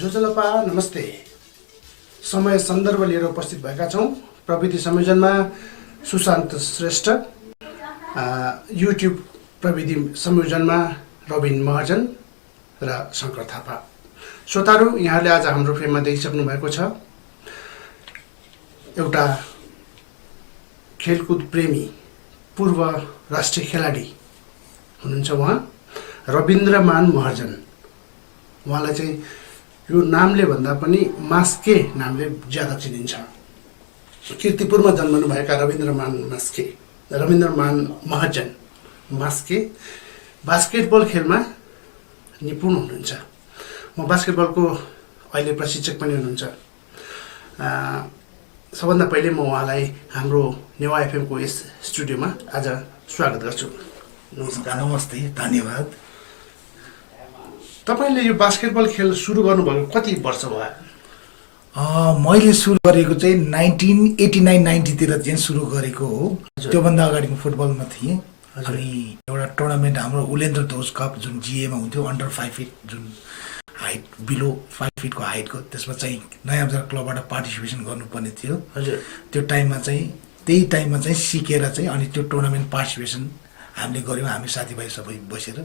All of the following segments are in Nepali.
जोजलपा नमस्ते। समय सन्दर्भ लिएर उपस्थित भएका छौँ। प्रविधि संयोजनमा सुशान्त श्रेष्ठ, युट्युब प्रविधि संयोजनमा रविन्द्र महार्जन र शङ्कर थापा। श्रोताहरू, यहाँले आज हाम्रो फ्रेममा देखिसक्नु भएको छ एउटा खेलकुद प्रेमी पूर्व राष्ट्रिय खेलाडी हुनुहुन्छ उहाँ रविन्द्र महार्जन। उहाँलाई चाहिँ यो नामले भन्दा पनि मास्के नामले ज्यादा चिनिन्छ। किर्तिपुरमा जन्मनुभएका रविन्द्र महार्जन मास्के बास्केटबल खेलमा निपुण हुनुहुन्छ। म बास्केटबलको अहिले प्रशिक्षक पनि हुनुहुन्छ। सबभन्दा पहिले म उहाँलाई हाम्रो नेवा एफएमको यस स्टुडियोमा आज स्वागत गर्छु। नमस्कार। नमस्ते, धन्यवाद। तपाईले यो बास्केटबल खेल सुरु गर्नुभएको कति वर्ष भयो? मैले सुरु गरेको चाहिँ 1989-90 तिर चाहिँ सुरु गरेको हो। त्योभन्दा अगाडि म फुटबलमा थिएँ। अनि एउटा टुर्नामेन्ट हाम्रो उलेन्द्र ध्वज कप जुन जिएमा हुन्थ्यो, अन्डर 5 फिट, जुन हाइट बिलो 5 फिटको हाइटको, त्यसमा चाहिँ नयाँ बजार क्लबबाट पार्टिसिपेसन गर्नुपर्ने थियो। हजुर, त्यो टाइममा चाहिँ त्यही टाइममा चाहिँ सिकेर चाहिँ अनि त्यो टुर्नामेन्ट पार्टिसिपेसन हामीले गऱ्यौँ, हामी साथीभाइ सबै बसेर।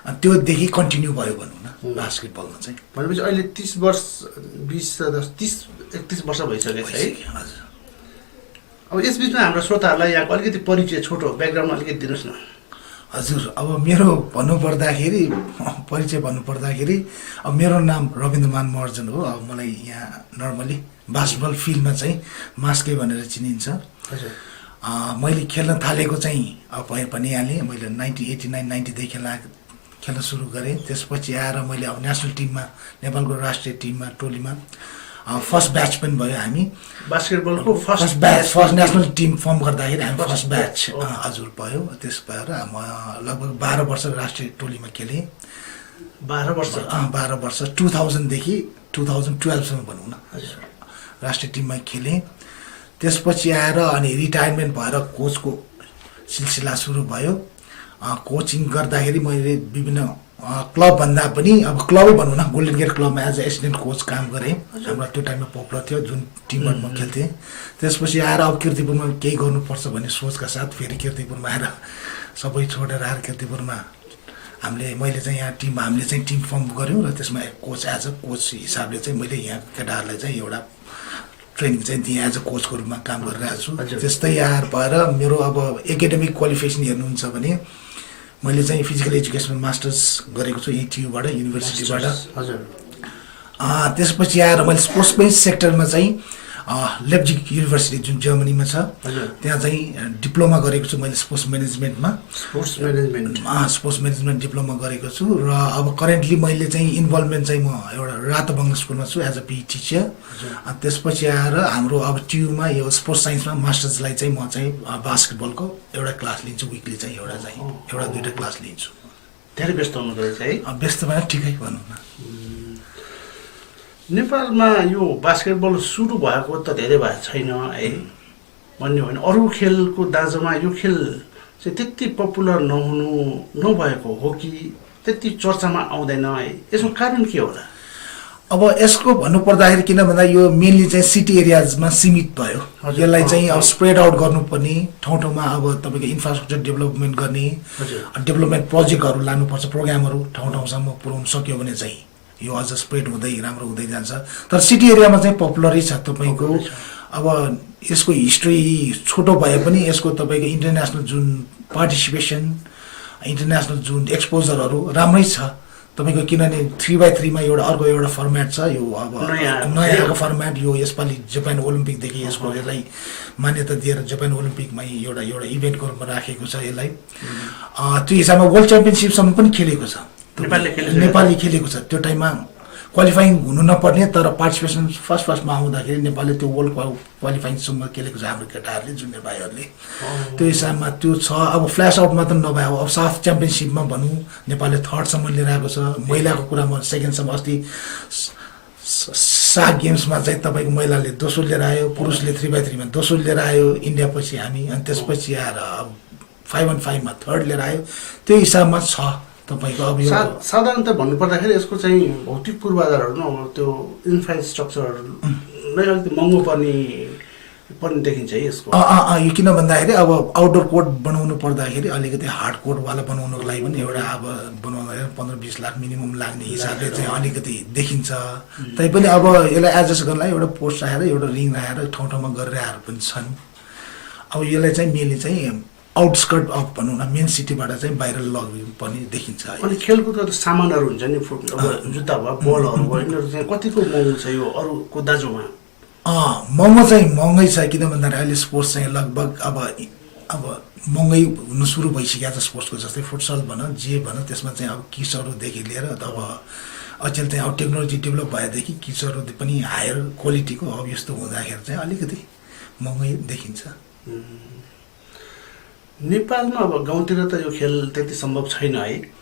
अनि त्योदेखि कन्टिन्यू भयो भनौँ न बास्केटबलमा चाहिँ। भनेपछि अहिले 30 वर्ष 31 वर्ष भइसकेको छ है? हजुर। अब यस बिचमा हाम्रो श्रोताहरूलाई यहाँको अलिकति परिचय, छोटो ब्याकग्राउन्ड अलिकति दिनुहोस् न। हजुर, अब मेरो परिचय भन्नुपर्दाखेरि अब मेरो नाम रविन्द्र महार्जन हो। अब मलाई यहाँ नर्मली बास्केटबल फिल्डमा चाहिँ मास्के भनेर चिनिन्छ। हजुर। मैले खेल्न थालेको चाहिँ अब भनिहालेँ, मैले 1989-90 देखि खेल्न सुरु गरेँ। त्यसपछि आएर मैले अब नेसनल टिममा, नेपालको राष्ट्रिय टिममा, टोलीमा फर्स्ट ब्याच पनि भयो। हामी बास्केटबलको फर्स्ट नेसनल टिम फर्म गर्दाखेरि हामी फर्स्ट ब्याच हजुर भयो। त्यस भएर म लगभग 12 वर्ष राष्ट्रिय टोलीमा खेलेँ। 12 वर्ष 2000 देखि 2012 सम्म भनौँ न राष्ट्रिय टिममा खेलेँ। त्यसपछि आएर अनि रिटायरमेन्ट भएर कोचको सिलसिला सुरु भयो। कोचिङ गर्दाखेरि मैले विभिन्न क्लब भन्दा पनि अब क्लबै भनौँ न, गोल्डन गेट क्लबमा एज अ एसिस्टेन्ट कोच काम गरेँ। हाम्रो त्यो टाइममा पपुलर थियो, जुन टिमबाट म खेल्थेँ। त्यसपछि आएर अब किर्तिपुरमा केही गर्नुपर्छ भन्ने सोचका साथ फेरि किर्तिपुरमा आएर सबै छोडेर आएर किर्तिपुरमा मैले चाहिँ यहाँ हामीले चाहिँ टिम फर्म गऱ्यौँ र त्यसमा कोच एज अ कोच हिसाबले चाहिँ मैले यहाँ केटाहरूलाई चाहिँ एउटा ट्रेनिङ चाहिँ दिएँ, एज अ कोचको रूपमा काम गरिरहेको छु। त्यस्तै आएर भएर मेरो अब एकाडेमिक क्वालिफिकेसन हेर्नुहुन्छ भने मैले चाहिँ फिजिकल एजुकेसन मास्टर्स गरेको छु युबाट, युनिभर्सिटीबाट। हजुर। त्यसपछि आएर मैले स्पोर्ट्स बेस सेक्टरमा चाहिँ लेप्जिग युनिभर्सिटी जुन जर्मनीमा छ, त्यहाँ चाहिँ डिप्लोमा गरेको छु मैले स्पोर्ट्स म्यानेजमेन्टमा। स्पोर्ट्स म्यानेजमेन्ट डिप्लोमा गरेको छु। र अब करेन्टली मैले चाहिँ इन्भल्भमेन्ट चाहिँ म एउटा रातो बङ्गला स्कुलमा छु एज अ पी टिचर। त्यसपछि आएर हाम्रो अब टियुमा यो स्पोर्ट्स साइन्समा मास्टर्सलाई चाहिँ म चाहिँ बास्केटबलको एउटा क्लास लिन्छु, विकली चाहिँ एउटा दुईवटा क्लास लिन्छु। धेरै व्यस्त हुनुहुँदो रहेछ है? व्यस्त भएर ठिकै भनौँ न। नेपालमा यो बास्केटबल सुरु भएको त धेरै भएको छैन है भन्ने होइन, अरू खेलको दाँजोमा यो खेल चाहिँ त्यति पपुलर नभएको हो कि त्यति चर्चामा आउँदैन है? यसको कारण के होला? अब यसको भन्नुपर्दाखेरि किन भन्दा यो मेनली चाहिँ सिटी एरियाजमा सीमित भयो। यसलाई चाहिँ अब स्प्रेड आउट गर्नुपर्ने, ठाउँ ठाउँमा अब तपाईँको इन्फ्रास्ट्रक्चर डेभलपमेन्ट गर्ने, डेभलपमेन्ट प्रोजेक्टहरू लानुपर्छ, प्रोग्रामहरू ठाउँ ठाउँसम्म पुर्याउन सक्यो भने चाहिँ यो अझ स्प्रेड हुँदै राम्रो हुँदै जान्छ। तर सिटी एरियामा चाहिँ पपुलरै छ तपाईँको। अब यसको हिस्ट्री छोटो भए पनि यसको तपाईँको इन्टरनेसनल जुन पार्टिसिपेसन, इन्टरनेसनल जुन एक्सपोजरहरू राम्रै छ तपाईँको। किनभने 3x3 मा एउटा फर्मेट छ, यो अब नयाँ फर्मेट। यो यसपालि जापान ओलम्पिकदेखि यसलाई मान्यता दिएर जापान ओलम्पिकमा एउटा इभेन्टको रूपमा राखेको छ यसलाई। त्यो हिसाबमा वर्ल्ड च्याम्पियनसिपसम्म पनि खेलेको छ, नेपालले खेलेको छ। त्यो टाइममा क्वालिफाइङ हुनु नपर्ने, तर पार्टिसिपेसन फर्स्टमा आउँदाखेरि नेपालले त्यो वर्ल्ड क्वालिफाइङसम्म खेलेको छ हाम्रो केटाहरूले, जुनियर भाइहरूले। त्यो हिसाबमा त्यो छ। अब फ्ल्यास आउट मात्र नभए अब साउथ च्याम्पियनसिपमा भनौँ नेपालले 3rd लिएर आएको छ। महिलाको कुरामा 2ndसम्म, अस्ति साग गेम्समा चाहिँ तपाईँको महिलाले 2 लिएर आयो, पुरुषले 3x3 मा 2 लिएर आयो इन्डिया पछि हामी। अनि त्यसपछि आएर अब 5on5 मा 3rd लिएर आयो। त्यो हिसाबमा छ। तपाईँको अब यो साधारणतः भन्नुपर्दाखेरि यसको चाहिँ भौतिक पूर्वाधारहरू न अब त्यो इन्फ्रास्ट्रक्चरहरू नै अलिकति महँगो पर्ने देखिन्छ है यसको। यो किन भन्दाखेरि अब आउटडोर कोर्ट बनाउनु पर्दाखेरि अलिकति हार्ड कोर्टवाला बनाउनुको लागि पनि एउटा अब बनाउँदाखेरि 15-20 लाख मिनिमम लाग्ने हिसाबले चाहिँ अलिकति देखिन्छ। तैपनि अब यसलाई एडजस्ट गर्नलाई एउटा पोस्ट राखेर एउटा रिङ राखेर ठाउँ ठाउँमा गरिरहेहरू पनि छन्। अब यसलाई चाहिँ मेनली चाहिँ आउटस्कर्ट अफ भनौँ न मेन सिटीबाट चाहिँ बाहिर लग्नु पनि देखिन्छ। अनि खेलकुदको त सामानहरू हुन्छ नि अब जुत्ता भयो बलहरू भयो यिनीहरू चाहिँ कतिको महँगो छ यो अरूको दाजुमा? महँगो चाहिँ महँगै छ। किन भन्दाखेरि अहिले स्पोर्ट्स चाहिँ लगभग अब महँगै हुनु सुरु भइसकेको छ स्पोर्ट्सको। जस्तै फुटसल भन जे भन त्यसमा चाहिँ अब किट्सहरूदेखि लिएर अब अचेल चाहिँ अब टेक्नोलोजी डेभलप भएदेखि किट्सहरू पनि हायर क्वालिटीको अब यस्तो हुँदाखेरि चाहिँ अलिकति महँगै देखिन्छ। नेपालमा अब गाउँतिर त यो खेल त्यति सम्भव छैन है?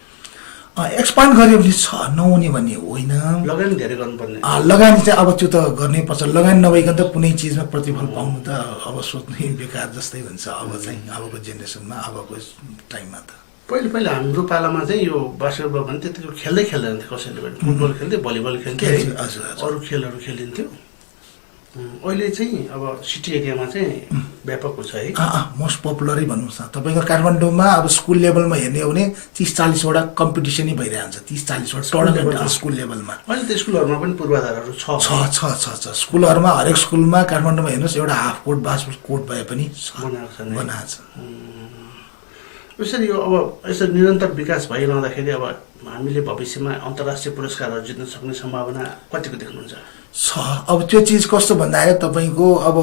एक्सपान्ड गऱ्यो भने छ, नहुने भन्ने होइन। लगानी धेरै गर्नुपर्ने। लगानी चाहिँ अब त्यो त गर्नै पर्छ। लगानी नभइकन त कुनै चिजमा प्रतिफल पाउनु त अब सोच्नै बेकार जस्तै हुन्छ अब चाहिँ अबको जेनेरेसनमा अबको टाइममा त। पहिला हाम्रो पालामा चाहिँ यो बास्केटबल भने त्यतिको खेल्दैन थियो कसैले पनि। फुटबल खेल्थ्यो, भलिबल खेल्थ्यो, अरू खेलहरू खेलिन्थ्यो। अहिले चाहिँ अब सिटी एरियामा चाहिँ व्यापक छ है? मोस्ट पपुलरै भन्नु छ। तपाईँको काठमाडौँमा अब स्कुल लेभलमा हेर्ने हो भने 30-40वटा कम्पिटिसनै भइरहेको हुन्छ। 30-40वटा टुर्नामेन्ट स्कुल लेभलमा। अहिले त स्कुलहरूमा पनि पूर्वाधारहरू छ। स्कुलहरूमा हरेक स्कुलमा काठमाडौँमा हेर्नुहोस् एउटा हाफ कोर्ट बास्केट कोर्ट भए पनि बनाएको छ। यसरी यो अब यसरी निरन्तर विकास भइरहँदाखेरि अब हामीले भविष्यमा अन्तर्राष्ट्रिय पुरस्कारहरू जित्न सक्ने सम्भावना कतिको देख्नुहुन्छ? अब त्यो चिज कस्तो भन्दाखेरि तपाईँको अब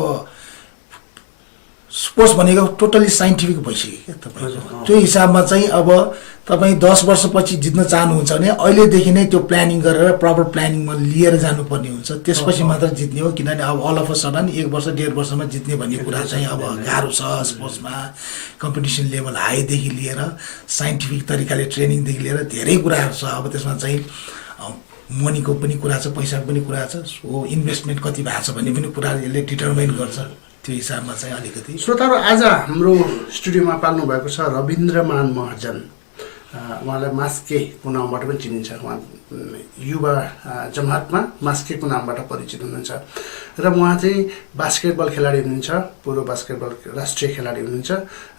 स्पोर्ट्स भनेको टोटली साइन्टिफिक भइसक्यो क्या तपाईँको। त्यो हिसाबमा चाहिँ अब तपाईँ 10 वर्षपछि जित्न चाहनुहुन्छ भने अहिलेदेखि नै त्यो प्लानिङ गरेर प्रपर प्लानिङमा लिएर जानुपर्ने हुन्छ। त्यसपछि मात्र जित्ने हो। किनभने अब अल अफ अ सडन 1 वर्ष 1.5 वर्षमा जित्ने भन्ने कुरा चाहिँ अब गाह्रो छ। स्पोर्ट्समा कम्पिटिसन लेभल हाईदेखि लिएर साइन्टिफिक तरिकाले ट्रेनिङदेखि लिएर धेरै कुराहरू छ। अब त्यसमा चाहिँ मनीको पनि कुरा छ, पैसाको पनि कुरा छ, सो इन्भेस्टमेन्ट कति भएको छ भन्ने पनि कुरा यसले डिटर्माइन गर्छ। त्यो हिसाबमा चाहिँ अलिकति। श्रोताहरू, आज हाम्रो स्टुडियोमा पाल्नु भएको छ रविन्द्र महार्जन। उहाँलाई मास्केको नामबाट पनि चिनिन्छ। उहाँ युवा जमातमा मास्केको नामबाट परिचित हुनुहुन्छ र उहाँ चाहिँ बास्केटबल खेलाडी हुनुहुन्छ, पूर्व बास्केटबल राष्ट्रिय खेलाडी हुनुहुन्छ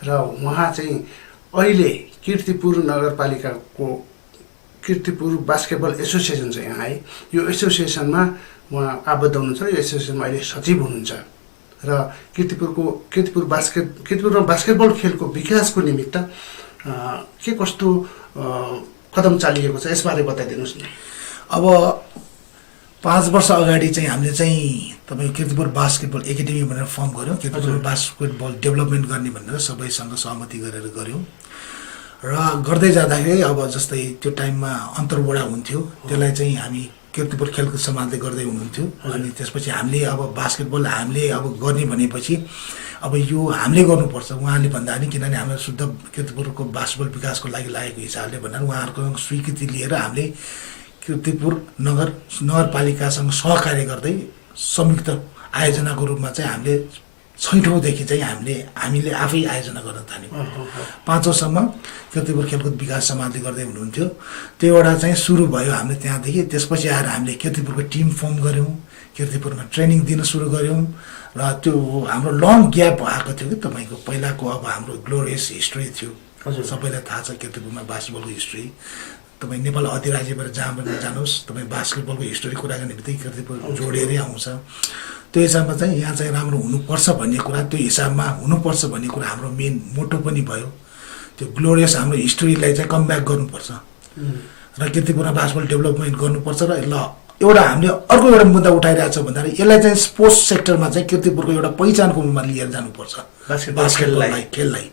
र उहाँ चाहिँ अहिले किर्तिपुर नगरपालिकाको किर्तिपुर बास्केटबल एसोसिएसन छ यहाँ है। यो एसोसिएसनमा उहाँ आबद्ध हुनुहुन्छ र यो एसोसिएसनमा अहिले सचिव हुनुहुन्छ र किर्तिपुरमा बास्केटबल खेलको विकासको निमित्त के कस्तो कदम चालिएको छ यसबारे बताइदिनुहोस् न। अब 5 वर्ष अगाडि चाहिँ हामीले चाहिँ तपाईँ किर्तिपुर बास्केटबल एकाडेमी भनेर फर्म गऱ्यौँ। किर्तिपुर बास्केटबल डेभलपमेन्ट गर्ने भनेर सबैसँग सहमति गरेर गऱ्यौँ र गर्दै जाँदाखेरि अब जस्तै त्यो टाइममा अन्तर्वडा हुन्थ्यो, त्यसलाई चाहिँ हामी किर्तिपुर खेलकुद समाजले गर्दै हुनुहुन्थ्यो। अनि त्यसपछि हामीले अब बास्केटबल हामीले अब गर्ने भनेपछि अब यो हामीले गर्नुपर्छ उहाँले भन्दा पनि। किनभने हाम्रो शुद्ध किर्तिपुरको बास्केटबल विकासको लागि लागेको हिसाबले भनेर उहाँहरूको स्वीकृति लिएर हामीले किर्तिपुर नगरपालिकासँग सहकार्य गर्दै संयुक्त आयोजनाको रूपमा चाहिँ हामीले 6औँदेखि चाहिँ हामीले आफै आयोजना गर्न थाल्यौँ। 5औँसम्म किर्तिपुर खेलकुद विकास समाजले गर्दै हुनुहुन्थ्यो। त्यो एउटा चाहिँ सुरु भयो हामीले त्यहाँदेखि। त्यसपछि आएर हामीले किर्तिपुरको टिम फर्म गऱ्यौँ, किर्तिपुरमा ट्रेनिङ दिन सुरु गऱ्यौँ र त्यो हाम्रो लङ ग्याप भएको थियो कि तपाईँको। पहिलाको अब हाम्रो ग्लोरियस हिस्ट्री थियो, सबैलाई थाहा छ किर्तिपुरमा बास्केटबलको हिस्ट्री। तपाईँ नेपाल अधिराज्यबाट जहाँ पनि जानुहोस् तपाईँ बास्केटबलको हिस्ट्री कुरा गर्ने बित्तिकै किर्तिपुर जोडिएरै आउँछ। त्यो हिसाबमा चाहिँ यहाँ चाहिँ राम्रो हुनुपर्छ भन्ने कुरा, त्यो हिसाबमा हुनुपर्छ भन्ने कुरा हाम्रो मेन मोटो पनि भयो। त्यो ग्लोरियस हाम्रो हिस्ट्रीलाई चाहिँ कमब्याक गर्नुपर्छ र किर्तिपुरमा बास्केटबल डेभलपमेन्ट गर्नुपर्छ। र ल एउटा हामीले अर्को एउटा मुद्दा उठाइरहेको छ भन्दाखेरि यसलाई चाहिँ स्पोर्ट्स सेक्टरमा चाहिँ किर्तिपुरको एउटा पहिचानको रूपमा लिएर जानुपर्छ बास्केटबललाई, खेललाई।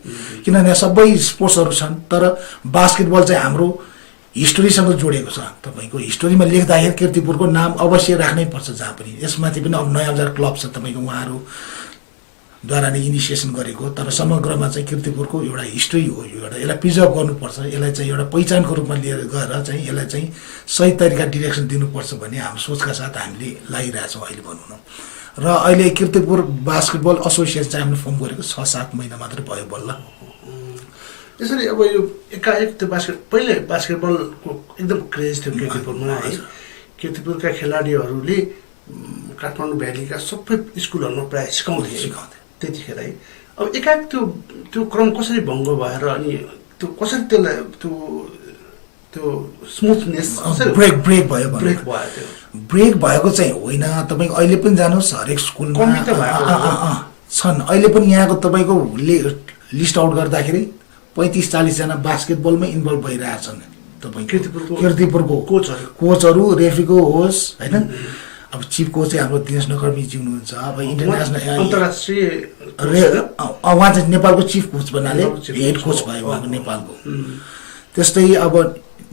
किनभने सबै स्पोर्ट्सहरू छन् तर बास्केटबल चाहिँ हाम्रो हिस्टोरीसँग जोडिएको छ। तपाईँको हिस्टोरीमा लेख्दाखेरि किर्तिपुरको नाम अवश्य राख्नै पर्छ जहाँ पनि। यसमाथि पनि अब नयाँ हजार क्लब छ तपाईँको, उहाँहरूद्वारा नै इनिसिएसन गरेको। तर समग्रमा चाहिँ किर्तिपुरको एउटा हिस्ट्री हो यो, एउटा यसलाई प्रिजर्भ गर्नुपर्छ, यसलाई चाहिँ एउटा पहिचानको रूपमा लिएर गएर चाहिँ यसलाई चाहिँ सही तरिका डिरेक्सन दिनुपर्छ भन्ने हाम्रो सोचका साथ हामीले लागिरहेछौँ अहिले भनौँ न। र अहिले किर्तिपुर बास्केटबल एसोसिएसन चाहिँ हामीले फर्म गरेको 6-7 महिना मात्रै भयो बल्ल। यसरी अब यो एकाएक त्यो पहिले बास्केटबलको एकदम क्रेज थियो किर्तिपुरमा है। किर्तिपुरका खेलाडीहरूले काठमाडौँ भ्यालीका सबै स्कुलहरूमा प्रायः सिकाउँथे त्यतिखेर है। अब एकाएक त्यो क्रम कसरी भङ्ग भएर अनि त्यो कसरी त्यसलाई त्यो स्मुथनेस ब्रेक भयो त्यो ब्रेक भएको चाहिँ होइन। तपाईँको अहिले पनि जानुहोस् हरेक स्कुलमा छन्। अहिले पनि यहाँको तपाईँको लिस्ट आउट गर्दाखेरि 35-40 जना बास्केटबलमै इन्भल्भ भइरहेछन्। तपाईँ किर्तिपुरको कोचहरू रेफ्रीको होस् होइन। अब चिफ कोच चाहिँ हाम्रो दिनेश नकर्मीजी हुनुहुन्छ। अब इन्टरनेसनल अन्तर्राष्ट्रिय उहाँ चाहिँ नेपालको चिफ कोच भन्नाले हेड कोच भयो उहाँको नेपालको। त्यस्तै अब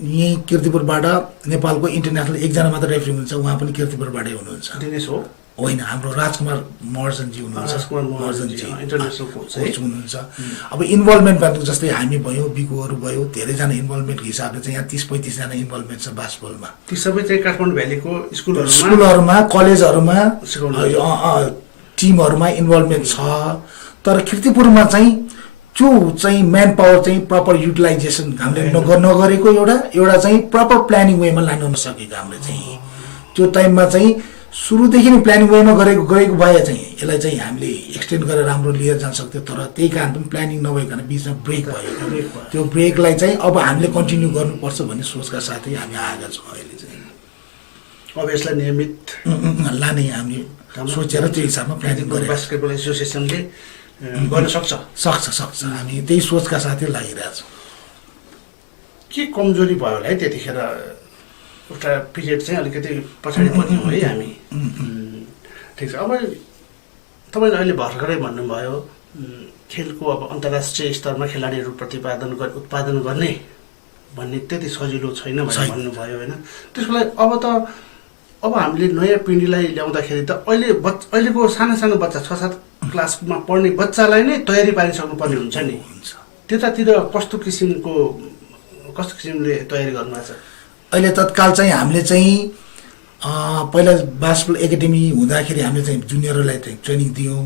यहीँ किर्तिपुरबाट नेपालको इन्टरनेसनल एकजना मात्र रेफ्री हुनुहुन्छ, उहाँ पनि किर्तिपुरबाटै हुनुहुन्छ। दिनेश हो होइन, हाम्रो राजकुमार महर्जनजी हुनुहुन्छ। महर्जनजी इन्टरनेसनल कोच हुनुहुन्छ। अब इन्भल्भमेन्ट गर्नु जस्तै हामी भयो, बिकुहरू भयो, धेरैजना इन्भल्भमेन्टको हिसाबले चाहिँ यहाँ 30-35 जना इन्भल्भमेन्ट छ बास्केटबलमा। ती सबै चाहिँ काठमाडौँ भ्यालीको स्कुलहरूमा कलेजहरूमा टिमहरूमा इन्भल्भमेन्ट छ। तर किर्तिपुरमा चाहिँ त्यो चाहिँ म्यान पावर चाहिँ प्रपर युटिलाइजेसन हामीले नगरेको एउटा चाहिँ प्रपर प्लानिङ वेमा लानु नसकेको हामीले चाहिँ त्यो टाइममा चाहिँ सुरुदेखि नै प्लानिङ वेमा गएको भए चाहिँ यसलाई चाहिँ हामीले एक्सटेन्ड गरेर राम्रो लिएर जान सक्थ्यो। तर त्यही कारण पनि प्लानिङ नभइकन बिचमा ब्रेक भयो। त्यो ब्रेकलाई चाहिँ अब हामीले कन्टिन्यू गर्नुपर्छ भन्ने सोचका साथै हामी आएका छौँ। अहिले चाहिँ अब यसलाई नियमित लाने हामी सोचेर त्यो हिसाबमा प्लानिङ गरेर बास्केटबल एसोसिएसनले गर्न सक्छ। हामी त्यही सोचका साथै लागिरहेछौँ। के कमजोरी भयो होला है त्यतिखेर? एउटा पिरियड चाहिँ अलिकति पछाडि पर्यौँ है हामी। ठिक छ। अब तपाईँले अहिले भर्खरै भन्नुभयो खेलको अब अन्तर्राष्ट्रिय स्तरमा खेलाडीहरू उत्पादन गर्ने भन्ने त्यति सजिलो छैन भनेर भन्नुभयो होइन। त्यसको लागि अब हामीले नयाँ पिँढीलाई ल्याउँदाखेरि त अहिलेको सानो बच्चा 6-7 क्लासमा पढ्ने बच्चालाई नै तयारी पारिसक्नुपर्ने हुन्छ नि। त्यतातिर कस्तो किसिमले तयारी गर्नुभएको छ? अहिले तत्काल चाहिँ हामीले चाहिँ पहिला बास्केटबल एकाडेमी हुँदाखेरि हामीले चाहिँ जुनियरहरूलाई चाहिँ ट्रेनिङ दियौँ।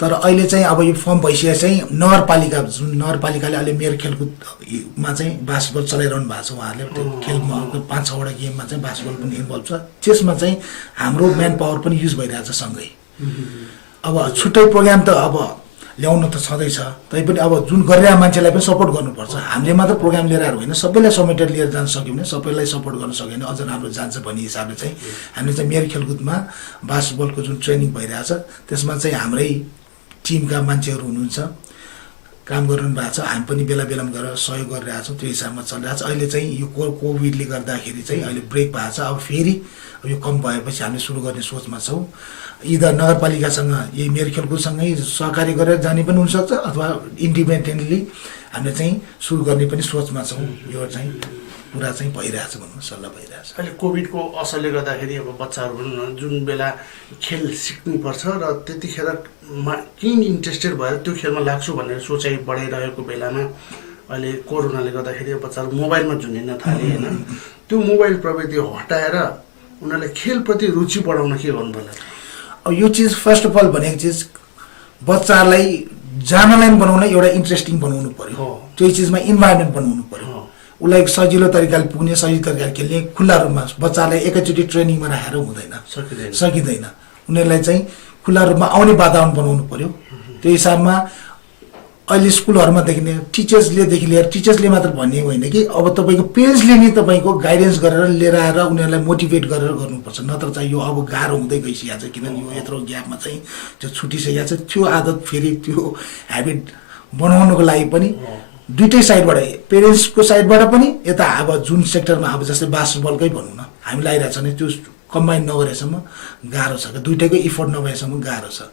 तर अहिले चाहिँ अब यो फर्म भइसकेको चाहिँ नगरपालिकाले अहिले मेरो खेलकुदमा चाहिँ बास्केटबल चलाइरहनु भएको छ। उहाँहरूले त्यो खेलमा 5-6वटा गेममा चाहिँ बास्केटबल पनि इन्भल्भ छ। त्यसमा चाहिँ हाम्रो म्यान पावर पनि युज भइरहेछ सँगै। अब छुट्टै प्रोग्राम त अब ल्याउनु त छँदैछ, तैपनि अब जुन गरिरहेको मान्छेलाई पनि सपोर्ट गर्नुपर्छ। हामीले मात्र प्रोग्राम लिएर आएर होइन, सबैलाई समेटेर लिएर जान सक्यो भने, सबैलाई सपोर्ट गर्न सक्यो भने अझ राम्रो जान्छ भन्ने हिसाबले चाहिँ हामीले चाहिँ मेरो खेलकुदमा बास्केटबलको जुन ट्रेनिङ भइरहेछ त्यसमा चाहिँ हाम्रै टिमका मान्छेहरू हुनुहुन्छ, काम गरिरहनु भएको छ। हामी पनि बेला बेलामा गएर सहयोग गरिरहेछौँ। त्यो हिसाबमा चलिरहेको छ। अहिले चाहिँ यो कोभिडले गर्दाखेरि चाहिँ अहिले ब्रेक भएको छ। अब फेरि यो कम भएपछि हामीले सुरु गर्ने सोचमा छौँ। इदर नगरपालिकासँग यही मेरो खेलकुदसँगै सहकारी गरेर जाने पनि हुनसक्छ अथवा इन्डिपेन्डेन्टली हामीले चाहिँ सुरु गर्ने पनि सोचमा छौँ। यो चाहिँ पुरा चाहिँ भइरहेछ भनौँ, सल्लाह भइरहेछ। अहिले कोभिडको असरले गर्दाखेरि अब बच्चाहरू जुन बेला खेल सिक्नुपर्छ र त्यतिखेर किन इन्ट्रेस्टेड भएर त्यो खेलमा लाग्छु भनेर सोचाइ बढाइरहेको बेलामा अहिले कोरोनाले गर्दाखेरि बच्चाहरू मोबाइलमा झुन्डिन थाले होइन। त्यो मोबाइल प्रविधि हटाएर उनीहरूलाई खेलप्रति रुचि बढाउन के गर्नु पर्ला? अब यो चिज फर्स्ट अफ अल भनेको चिज बच्चालाई जानलाई बनाउन एउटा इन्ट्रेस्टिङ बनाउनु पर्यो। त्यो चिजमा इन्भाइरोमेन्ट बनाउनु पर्यो। उसलाई सजिलो तरिकाले पुग्ने, सजिलो तरिकाले खेल्ने, खुल्ला रूपमा बच्चालाई एकैचोटि ट्रेनिङमा राखेर हुँदैन, सकिँदैन। उनीहरूलाई चाहिँ खुल्ला रूपमा आउने वातावरण बनाउनु पर्यो। त्यो हिसाबमा अहिले स्कुलहरूमा देखिने टिचर्सले मात्र भन्ने होइन कि अब तपाईँको पेरेन्ट्सले नै तपाईँको गाइडेन्स गरेर लिएर आएर उनीहरूलाई मोटिभेट गरेर गर्नुपर्छ। नत्र चाहिँ यो अब गाह्रो हुँदै गइसकेको छ, किनभने यो यत्रो ग्यापमा चाहिँ त्यो छुटिसकेको छ। त्यो आदत फेरि त्यो ह्याबिट बनाउनुको लागि पनि दुइटै साइडबाट, पेरेन्ट्सको साइडबाट पनि यता अब जुन सेक्टरमा अब जस्तै बास्केटबलकै भनौँ न हामी लागिरहेको छ भने त्यो कम्बाइन नगरेसम्म गाह्रो छ। दुइटैको इफोर्ट नभएसम्म गाह्रो छ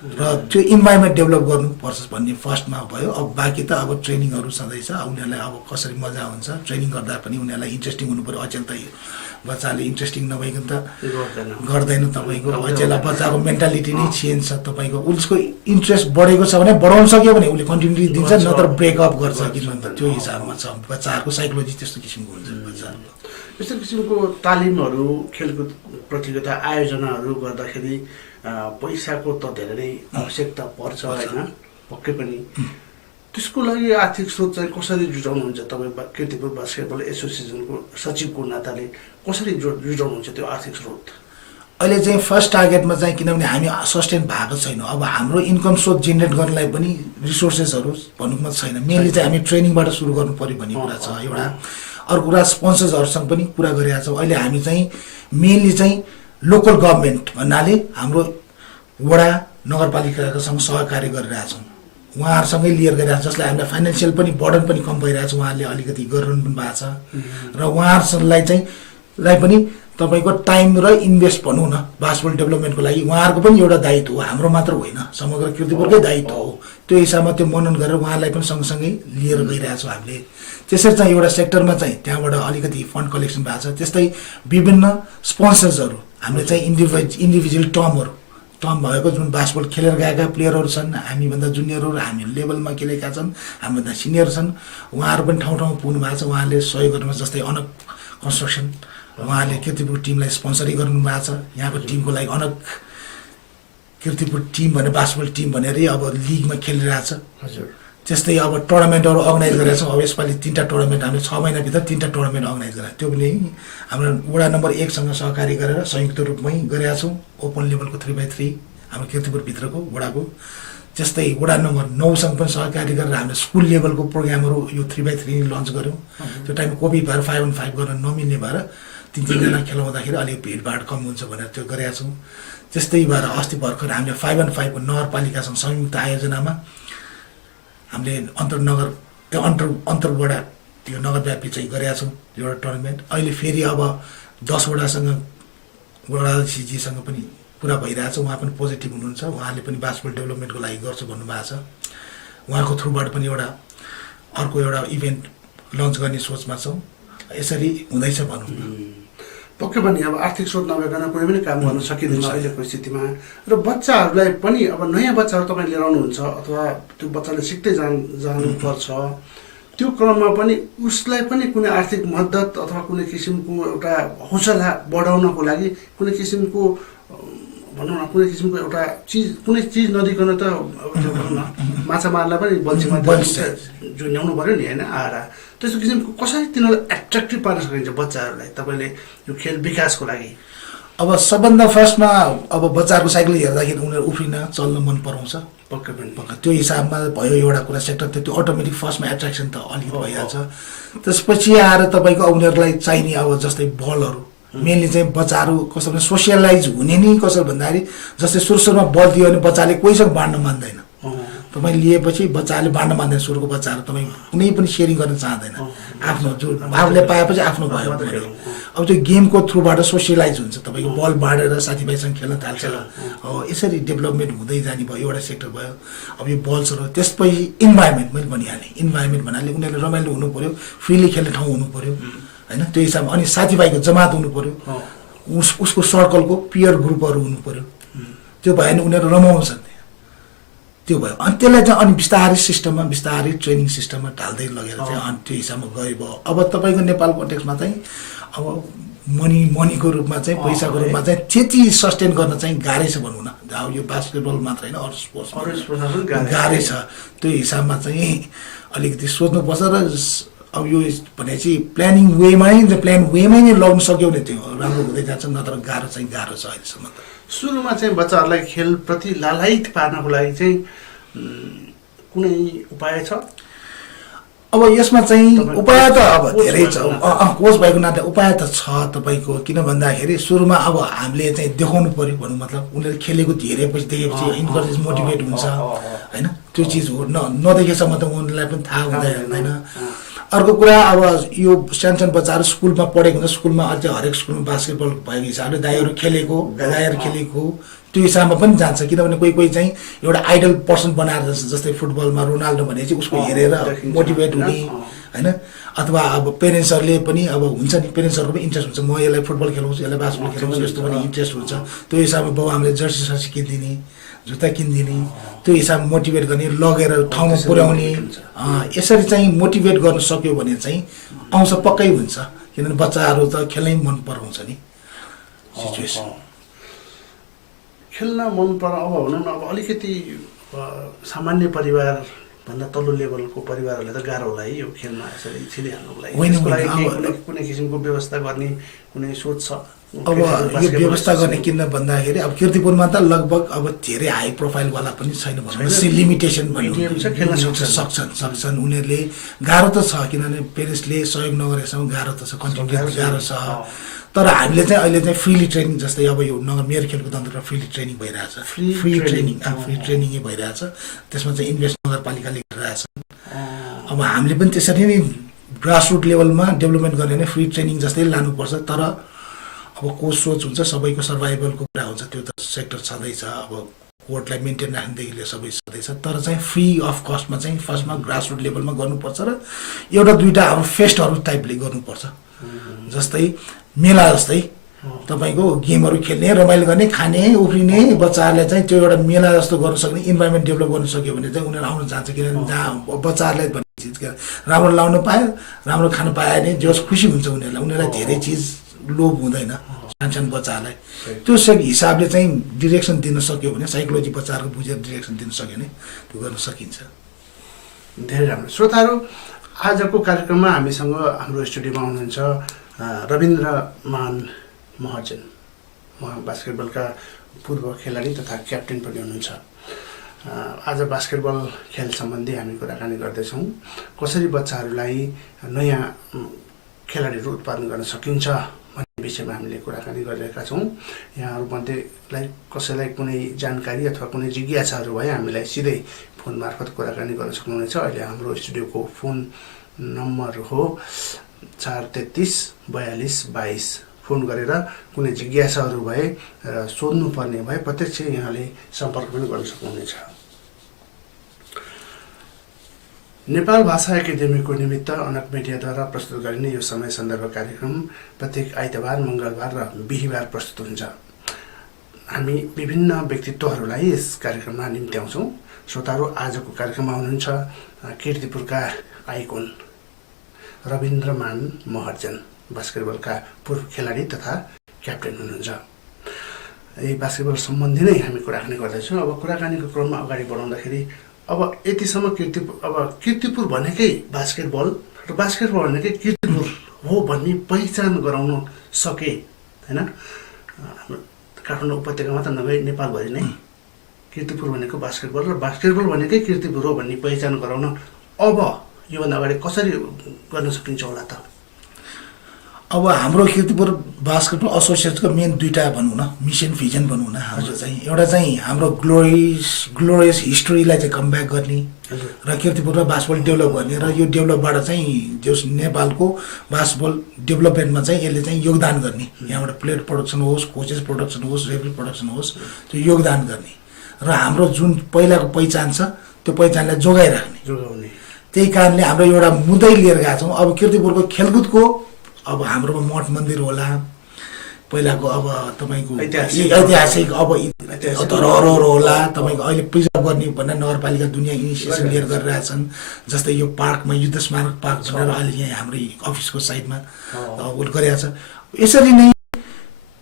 र त्यो इन्भाइरोमेन्ट डेभलप गर्नुपर्छ भन्ने फर्स्टमा भयो। अब बाँकी त अब ट्रेनिङहरू छँदैछ। उनीहरूलाई अब कसरी मजा हुन्छ ट्रेनिङ गर्दा पनि उनीहरूलाई इन्ट्रेस्टिङ हुनु पऱ्यो। अचेल त बच्चाले इन्ट्रेस्टिङ नभइकन त गर्दैन। तपाईँको अचेल बच्चाको मेन्टालिटी नै चेन्ज छ। तपाईँको उसको इन्ट्रेस्ट बढेको छ भने बढाउन सक्यो भने उसले कन्टिन्युटी दिन्छ, नत्र ब्रेकअप गर्छ। किनभने त्यो हिसाबमा छ बच्चाहरूको साइकोलोजी त्यस्तो किसिमको हुन्छ। बच्चाहरूको यस्तो किसिमको तालिमहरू, खेलकुद प्रतियोगिता आयोजनाहरू गर्दाखेरि पैसाको त धेरै नै आवश्यकता पर्छ होइन, पक्कै पनि। त्यसको लागि आर्थिक स्रोत चाहिँ कसरी जुटाउनुहुन्छ तपाईँ किर्तिपुर बास्केटबल एसोसिएसनको सचिवको नाताले कसरी जुटाउनुहुन्छ त्यो आर्थिक स्रोत? अहिले चाहिँ फर्स्ट टार्गेटमा चाहिँ किनभने हामी सस्टेन भएको छैनौँ, अब हाम्रो इन्कम सोर्स जेनेरेट गर्नलाई पनि रिसोर्सेसहरू भनौँ छैन। मेनली चाहिँ हामी ट्रेनिङबाट सुरु गर्नु पऱ्यो भन्ने कुरा छ एउटा। अर्को कुरा स्पोन्सर्सहरूसँग पनि कुरा गरिरहेको छौँ। अहिले हामी चाहिँ मेनली चाहिँ लोकल गभर्मेन्ट भन्नाले हाम्रो वडा नगरपालिकासँग सहकार्य गरिरहेछौँ, उहाँहरूसँगै लिएर गइरहेको छ, जसलाई हामीलाई फाइनेन्सियल पनि बर्डन पनि कम भइरहेको छ, उहाँहरूले अलिकति गरिरहनु पनि भएको छ। र उहाँहरूलाई चाहिँ पनि तपाईँको टाइम र इन्भेस्ट भनौँ न बास्केटबल डेभलपमेन्टको लागि उहाँहरूको पनि एउटा दायित्व हो, हाम्रो मात्र होइन, समग्र किर्तिपुरकै दायित्व हो। त्यो हिसाबमा त्यो मनन गरेर उहाँहरूलाई पनि सँगसँगै लिएर गइरहेछौँ हामीले। त्यसरी चाहिँ एउटा सेक्टरमा चाहिँ त्यहाँबाट अलिकति फन्ड कलेक्सन भएको छ। त्यस्तै विभिन्न स्पोन्सर्सहरू हामीले चाहिँ इन्डिभिजुअल टर्म भएको जुन बास्केटबल खेलेर गएका प्लेयरहरू छन्, हामीभन्दा जुनियरहरू, हामी लेभलमा खेलेका छन्, हामीभन्दा सिनियर छन्, उहाँहरू पनि ठाउँ ठाउँमा पुग्नु भएको छ। उहाँहरूले सहयोग गर्नुभएको छ। जस्तै अनक कन्स्ट्रक्सन उहाँले किर्तिपुर टिमलाई स्पोन्सरै गर्नुभएको छ। यहाँको टिमको लागि अनक किर्तिपुर टिम भनेर बास्केटबल टिम भनेरै अब लिगमा खेलिरहेछ। हजुर। त्यस्तै अब टुर्नामेन्टहरू अर्गनाइज गरेका छौँ। अब यसपालि 3टा टुर्नामेन्ट हामीले 6 महिनाभित्र 3टा टुर्नामेन्ट अर्गनाइज गरेर त्यो पनि हाम्रो वडा नम्बर 1 सँग सहकारी गरेर संयुक्त रूपमै गरेका छौँ। ओपन लेभलको 3x3 हाम्रो किर्तिपुरभित्रको वडाको। त्यस्तै वडा नम्बर 9 सँग पनि सहकारी गरेर हामीले स्कुल लेभलको प्रोग्रामहरू यो 3x3 लन्च गऱ्यौँ। त्यो टाइममा कोभिड भएर 5-on-5 गर्न नमिल्ने भएर 3-3जना खेलाउँदाखेरि अलिक भिडभाड कम हुन्छ भनेर त्यो गरेका छौँ। त्यस्तै भएर अस्ति भर्खर हामीले 5-on-5 को नगरपालिकासँग संयुक्त आयोजनामा हामीले अन्तर्वडा त्यो नगरव्यापी चाहिँ गरेका छौँ एउटा टुर्नामेन्ट। अहिले फेरि अब 10 वडासँग वडाजीसँग पनि कुरा भइरहेछ। उहाँ पनि पोजिटिभ हुनुहुन्छ, उहाँले पनि बास्केटबल डेभलपमेन्टको लागि गर्छु भन्नुभएको छ। उहाँको थ्रुबाट पनि अर्को एउटा इभेन्ट लन्च गर्ने सोचमा छौँ। यसरी हुँदैछ भनौँ। पक्कै पनि अब आर्थिक स्रोत नभइकन कुनै पनि काम गर्न सकिँदैन अहिलेको स्थितिमा। र बच्चाहरूलाई पनि अब नयाँ बच्चाहरू तपाईँ लिएर आउनुहुन्छ अथवा त्यो बच्चाले सिक्दै जानुपर्छ, त्यो क्रममा पनि उसलाई पनि कुनै आर्थिक मद्दत अथवा कुनै किसिमको एउटा हौसला बढाउनको लागि कुनै किसिमको भनौँ न कुनै किसिमको एउटा कुनै चिज नदिकन त त्यो भनौँ न माछा मार्ला पनि बल्छीमा ल्याउनु पऱ्यो नि होइन आएर। त्यस्तो किसिमको कसरी तिनीहरूलाई एट्र्याक्टिभ पार्न सकिन्छ बच्चाहरूलाई तपाईँले यो खेल विकासको लागि? अब सबभन्दा फर्स्टमा अब बच्चाहरूको साइकल हेर्दाखेरि उनीहरू उफ्रिन चल्न मन पराउँछ। पक्कै पनि त्यो हिसाबमा भयो एउटा कुरा सेक्टर त्यो अटोमेटिक फर्स्टमा एट्र्याक्सन त अलिकति भइहाल्छ। त्यसपछि आएर तपाईँको उनीहरूलाई चाहिने अब जस्तै बलहरू मेनली चाहिँ बच्चाहरू कसरी सोसियलाइज हुने नि कसरी भन्दाखेरि जस्तै सुरुमा बल दियो भने बच्चाले कोहीसँग बाँड्न मान्दैन। तपाईँ लिएपछि बच्चाले बाँड्न मान्दैन। सुरुको बच्चाहरू तपाईँ कुनै पनि सेयरिङ गर्न चाहँदैन, आफ्नो जो आफूले पाएपछि आफ्नो भयो पऱ्यो। अब त्यो गेमको थ्रुबाट सोसियलाइज हुन्छ, तपाईँको बल बाँडेर साथीभाइसँग खेल्न थाल्छ। हो यसरी डेभलपमेन्ट हुँदै जाने भयो एउटा सेक्टर भयो। अब यो बल्सहरू त्यसपछि इन्भाइरोमेन्ट मैले भनिहालेँ, इन्भाइरोमेन्ट भन्नाले उनीहरूले रमाइलो हुनु पऱ्यो, फ्रिली खेल्ने ठाउँ हुनु पऱ्यो होइन। त्यो हिसाबमा अनि साथीभाइको जमात हुनु पऱ्यो, उसको सर्कलको पियर ग्रुपहरू हुनु पऱ्यो। त्यो भयो भने उनीहरू रमाउँछन्। त्यो भयो अनि त्यसलाई चाहिँ अनि बिस्तारै ट्रेनिङ सिस्टममा ढाल्दै लगेर चाहिँ अनि त्यो हिसाबमा गए भयो। अब तपाईँको नेपाल कन्टेक्समा चाहिँ अब मनीको रूपमा चाहिँ पैसाको रूपमा चाहिँ त्यति सस्टेन गर्न चाहिँ गाह्रै छ भनौँ न। अब यो बास्केटबल मात्र होइन अरू स्पोर्ट्समा गाह्रै छ। त्यो हिसाबमा चाहिँ अलिकति सोच्नुपर्छ। र अब यो भनेपछि प्लान वेमै नै लग्न सक्यो भने त्यो राम्रो हुँदै जान्छ, नत्र गाह्रो छ अहिलेसम्म त। सुरुमा चाहिँ बच्चाहरूलाई खेलप्रति लालायित पार्नको लागि चाहिँ कुनै उपाय छ? अब यसमा चाहिँ उपाय त अब धेरै छ। कोच भएको नाता उपाय त छ तपाईँको। किन भन्दाखेरि सुरुमा अब हामीले चाहिँ देखाउनु पऱ्यो भनौँ, मतलब उनीहरूले खेलेको हेरेपछि देखेपछि इन्करेज मोटिभेट हुन्छ होइन। त्यो चिज हो नदेखेसम्म त उनीहरूलाई पनि थाहा हुँदैन। अर्को कुरा अब यो सानो बच्चाहरू स्कुलमा पढेको हुन्छ, स्कुलमा अझै हरेक स्कुलमा बास्केटबल भएको हिसाबले दाइहरू खेलेको त्यो हिसाबमा पनि जान्छ। किनभने कोही चाहिँ एउटा आइडल पर्सन बनाएर जान्छ। जस्तै फुटबलमा रोनाल्डो भनेपछि उसको हेरेर मोटिभेट हुने होइन। अथवा अब पेरेन्ट्सहरूले पनि अब हुन्छ नि, पेरेन्ट्सहरूको पनि इन्ट्रेस्ट हुन्छ, म यसलाई फुटबल खेलाउँछु, यसलाई बास्केटबल खेलाउँछु, यस्तो पनि इन्ट्रेस्ट हुन्छ। त्यो हिसाबमा बाउ हामीले जर्सी किनिदिने, जुत्ता किनिदिने, त्यो हिसाबमा मोटिभेट गर्ने, लगेर ठाउँमा पुर्याउने। यसरी चाहिँ मोटिभेट गर्न सक्यो भने चाहिँ आउँछ पक्कै हुन्छ। किनभने बच्चाहरू त खेल्नै मन पराउँछ नि सिचुएसन। खेल्न मन परा अब भनौँ न अब अलिकति सामान्य परिवार भन्दा तल्लो लेभलको परिवारहरूलाई त गाह्रो होला है यो खेलमा यसरी छिरिहाल्नुको लागि होइन, त्यसको लागि अब कुनै किसिमको व्यवस्था गर्ने कुनै सोच छ अब यो व्यवस्था गर्ने किन भन्दाखेरि अब कीर्तिपुरमा त लगभग अब धेरै हाई प्रोफाइलवाला पनि छैन भनौँ लिमिटेसन सक्छन् उनीहरूले गाह्रो त छ किनभने पेरेन्ट्सले सहयोग नगरेसम्म गाह्रो त छ कन्टिन्यू गाह्रो छ तर हामीले चाहिँ अहिले चाहिँ फ्रीली ट्रेनिङ जस्तै अब यो नगर मेयर खेलकुद अन्तर्गत फ्रीली ट्रेनिङ भइरहेछ फ्री ट्रेनिङै भइरहेछ त्यसमा चाहिँ इन्भेस्ट नगरपालिकाले गरिरहेछ अब हामीले पनि त्यसरी नै ग्रासरुट लेभलमा डेभलपमेन्ट गर्ने नै फ्री ट्रेनिङ जस्तै लानुपर्छ तर अब को सोच हुन्छ सबैको सर्भाइभलको कुरा हुन्छ त्यो त सेक्टर छँदैछ अब कोर्टलाई मेन्टेन राख्नेदेखि लिएर सबै छँदैछ तर चाहिँ फ्री अफ कस्टमा चाहिँ फर्स्टमा ग्रासरुट लेभलमा गर्नुपर्छ र एउटा दुईवटा अब फेस्टहरू टाइपले गर्नुपर्छ जस्तै मेला जस्तै तपाईँको गेमहरू खेल्ने रमाइलो गर्ने खाने उफ्रिने बच्चाहरूलाई चाहिँ त्यो एउटा मेला जस्तो गर्न सक्ने इन्भाइरोमेन्ट डेभलप गर्न सक्यो भने चाहिँ उनीहरू आउन जान्छ किनभने जहाँ बच्चाहरूलाई भन्ने चिज राम्रो लाउन पायो राम्रो खान पायो भने जस खुसी हुन्छ उनीहरूलाई धेरै चिज लोभ हुँदैन सानसानो बच्चाहरूलाई त्यो हिसाबले चाहिँ डिरेक्सन दिन सक्यो भने साइकोलोजी बच्चाहरूको बुझेर डिरेक्सन दिन सक्यो भने त्यो गर्न सकिन्छ। धेरै राम्रो श्रोताहरू, आजको कार्यक्रममा हामीसँग हाम्रो स्टुडियोमा हुनुहुन्छ रविन्द्र महार्जन, उहाँ बास्केटबलका पूर्व खेलाडी तथा क्याप्टेन पनि हुनुहुन्छ। आज बास्केटबल खेल सम्बन्धी हामी कुराकानी गर्दैछौँ, कसरी बच्चाहरूलाई नयाँ खेलाडीहरू उत्पादन गर्न सकिन्छ भन्ने विषयमा हामीले कुराकानी गरिरहेका छौँ। यहाँहरूमध्येलाई कसैलाई कुनै जानकारी अथवा कुनै जिज्ञासाहरू भए हामीलाई सिधै फोन मार्फत कुराकानी गर्न सक्नुहुनेछ। अहिले हाम्रो स्टुडियोको फोन नम्बर हो 433-4222। फोन गरेर कुनै जिज्ञासाहरू भए र सोध्नुपर्ने भए प्रत्यक्ष यहाँले सम्पर्क पनि गर्न सक्नुहुनेछ। नेपाल भाषा एकाडेमीको निमित्त अनक मिडियाद्वारा प्रस्तुत गरिने यो समय सन्दर्भ कार्यक्रम प्रत्येक आइतबार, मङ्गलबार र बिहिबार प्रस्तुत हुन्छ। हामी विभिन्न व्यक्तित्वहरूलाई यस कार्यक्रममा निम्त्याउँछौँ। श्रोताहरू, आजको कार्यक्रममा हुनुहुन्छ कीर्तिपुरका आइकोन रविन्द्र महार्जन, बास्केटबलका पूर्व खेलाडी तथा क्याप्टेन हुनुहुन्छ। यही बास्केटबल सम्बन्धी नै हामी कुराकानी गर्दैछौँ। अब कुराकानीको क्रममा अगाडि बढाउँदाखेरि अब यतिसम्म कीर्तिपुर भनेकै बास्केटबल र बास्केटबल भनेकै कीर्तिपुर हो भन्ने पहिचान गराउन सके होइन। काठमाडौँ उपत्यका मात्र नभई नेपालभरि नै कीर्तिपुर भनेको बास्केटबल र बास्केटबल भनेकै कीर्तिपुर हो भन्ने पहिचान गराउन अब योभन्दा अगाडि कसरी गर्न सकिन्छ होला त? अब हाम्रो कीर्तिपुर बास्केटबल एसोसिएसनको मेन दुईवटा भनौँ न, मिसन भिजन भनौँ न हाम्रो चाहिँ। एउटा चाहिँ हाम्रो ग्लोरियस हिस्ट्रीलाई चाहिँ कमब्याक गर्ने र कीर्तिपुरमा बास्केटबल डेभलप गर्ने र यो डेभलपबाट चाहिँ जस नेपालको बास्केटबल डेभलपमेन्टमा चाहिँ यसले चाहिँ योगदान गर्ने। यहाँबाट प्लेयर प्रोडक्सन होस्, कोचेस प्रोडक्सन होस्, रेफ्री प्रोडक्सन होस्, त्यो योगदान गर्ने र हाम्रो जुन पहिलाको पहिचान छ त्यो पहिचानलाई जोगाउने। त्यही कारणले हाम्रो एउटा मुद्दै लिएर गएका छौँ। अब कीर्तिपुरको खेलकुदको अब हाम्रोमा मठ मन्दिर होला, पहिलाको अब तपाईँको ऐतिहासिक अब धरोहरहरू होला, तपाईँको अहिले प्रिजर्भ गर्ने भनेर नगरपालिका दुनियाँ इनिसिएसन लिएर गरिरहेछन्। जस्तै यो पार्कमा युद्ध स्मारक पार्क भनेर अहिले यहाँ हाम्रै अफिसको साइडमा गरेका छ। यसरी नै